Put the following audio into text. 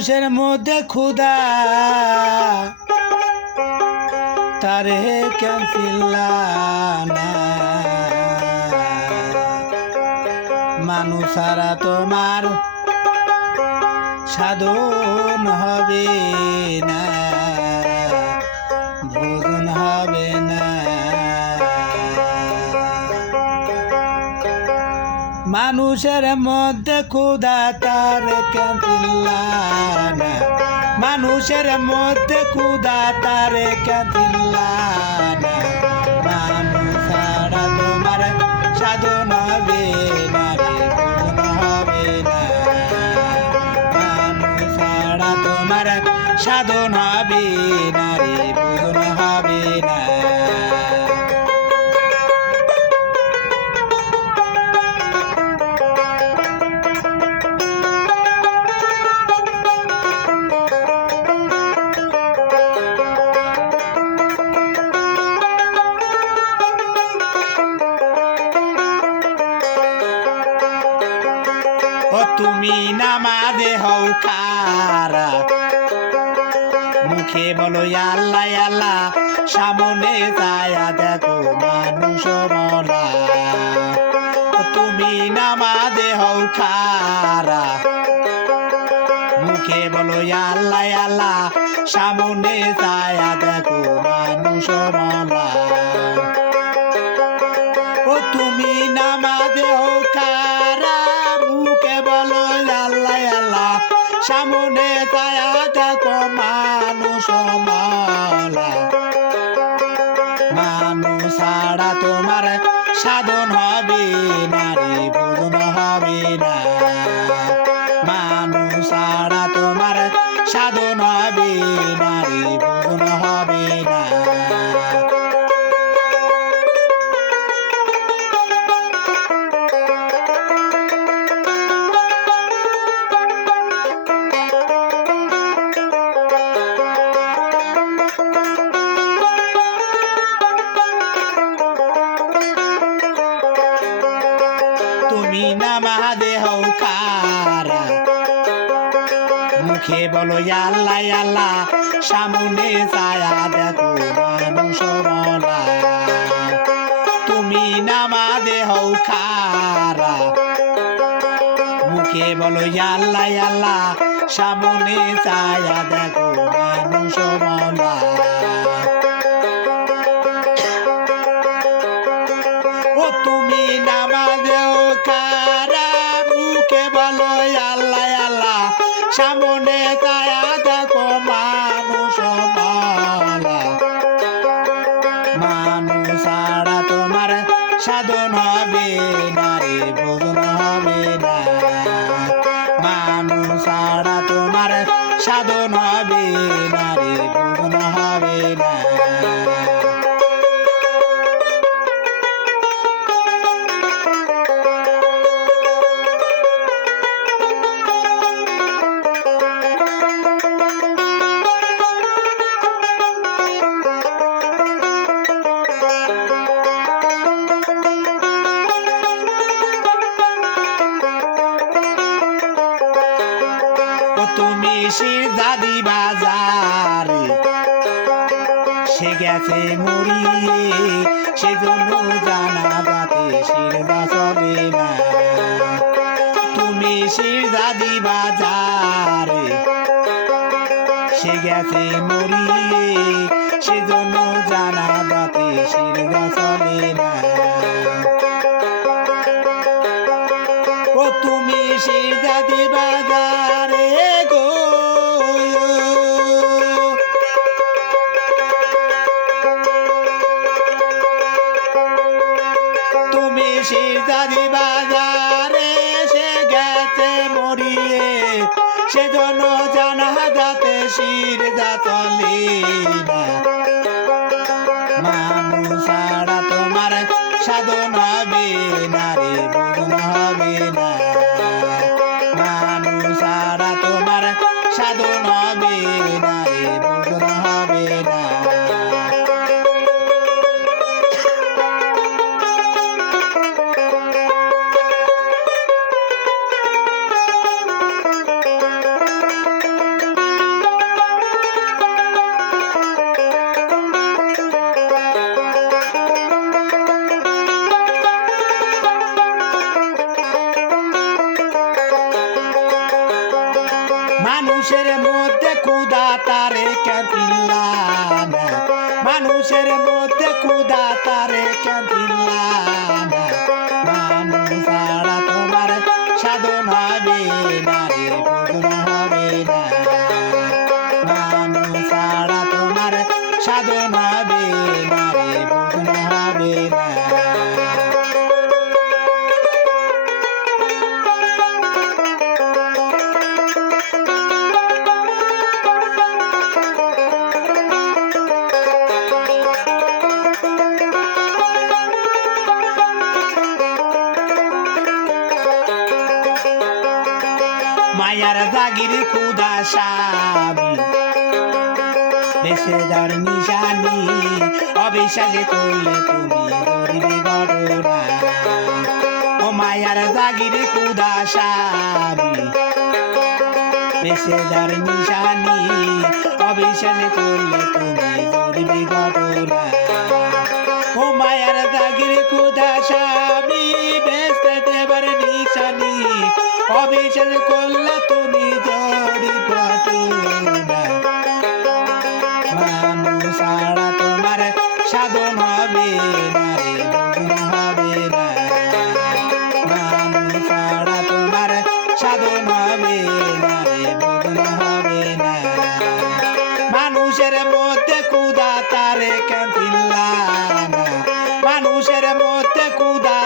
মানুষের মধ্যে ক্ষুধা তারে কেন চিল্লানা মানুষ ছাড়া তোমার সাধন হবে না ভোজন হবে না মানুষের মধ্যে ক্ষুধা তার কেন চিল্লানা মানুষের মধ্যে ক্ষুধা তার কেন চিল্লানা মানুষ ছাড়া তোমার সাধন হবে না রে ভোজন হবে না মানুষ ছাড়া তোমার সাধন হবে না রে ভোজন হবে না তুমি নামাজে হও খারা মুখে বলো আল্লাহ আল্লাহ সামনে যায়া দেখো মানুষ মরা তুমি নামাজে হও খারা মুখে বলো আল্লাহ আল্লাহ সামনে যায়া দেখো মানুষ মরা ও তুমি নামাজে হও খারা বলো আল্লাহ আল্লাহ সামনে যায়া দেখো মানুষ মালা মানুষ ছাড়া তোমার সাধন হবে না রে ভোজন হবে না মানুষ ছাড়া তোমার সাধন হবে না রে ভোজন হবে না তুমি নামাজে হও খারা মুখে বলো আল্লাহ আল্লাহ সামনে যায়া দেখো মানুষ মরা তুমি নামাজে হও খারা মুখে বলো আল্লাহ আল্লাহ সামনে যায়া দেখো মানুষ মরা ও তুমি নামাজে খারা মুখে বলো আল্লাহ আল্লাহ সামনে যায়া দেখো মানুষ মালা মানুষ ছাড়া তোমার সাধন হবে না রে ভোজন হবে না মানুষ ছাড়া তোমার সাধন হবে না রে ভোজন হবে না তুমি শিরদাদি বাজারে সে গেছে মরিয়ে সেজন্য জানা যাতে শিরদা চলে না তুমি শিরদাদি বাজারে সে গেছে মরিয়ে সেজন্য জানা যাতে শিরদা চলে না ও তুমি শিরদাদি বাজারে গো তুমি শিরদাদি বাজারে সে গেছে মরিয়ে সেজন্য জানা যাতে শিরদা চলে না মানুষ ছাড়া তোমার সাধন হবে না রে ভোজন হবে না মানুষ ছাড়া তোমার সাধন হবে না রে ভোজন হবে না মানুষের মধ্যে ক্ষুধা তারে ক্যান্টিল্লা না, মানুষের মধ্যে ক্ষুধা তারে ক্যান্টিল্লা না, মানুষ ছাড়া তোমার সাধন হবে না রে, ভজন হবে না, মানুষ ছাড়া তোমার সাধন হবে না রে, ভজন হবে না। মায়ার জাগির ক্ষুধা স্বামী দেশে যার নিশানি, অবিশ্বাসে করলে তুমি ধরিবে ঘটনা। ও মায়ার জাগির ক্ষুধা স্বামী দেশে যার নিশানি, অবিশ্বাসে করলে তুমি ধরিবে ঘটনা। ও মায়ার জাগির ক্ষুধা স্বামী বেসতে দেবার নিশানি, অবিশ্বাস করলে তুমি জড়ি ঘটনা। মানুষ ছাড়া তোমার সাধন হবে না রে, ভজন হবে না, মানুষ ছাড়া তোমার সাধন হবে না রে, ভজন হবে না। মানুষের মধ্যে ক্ষুধা তারে ক্যান্টিল্লা না, মানুষের মধ্যে ক্ষুধা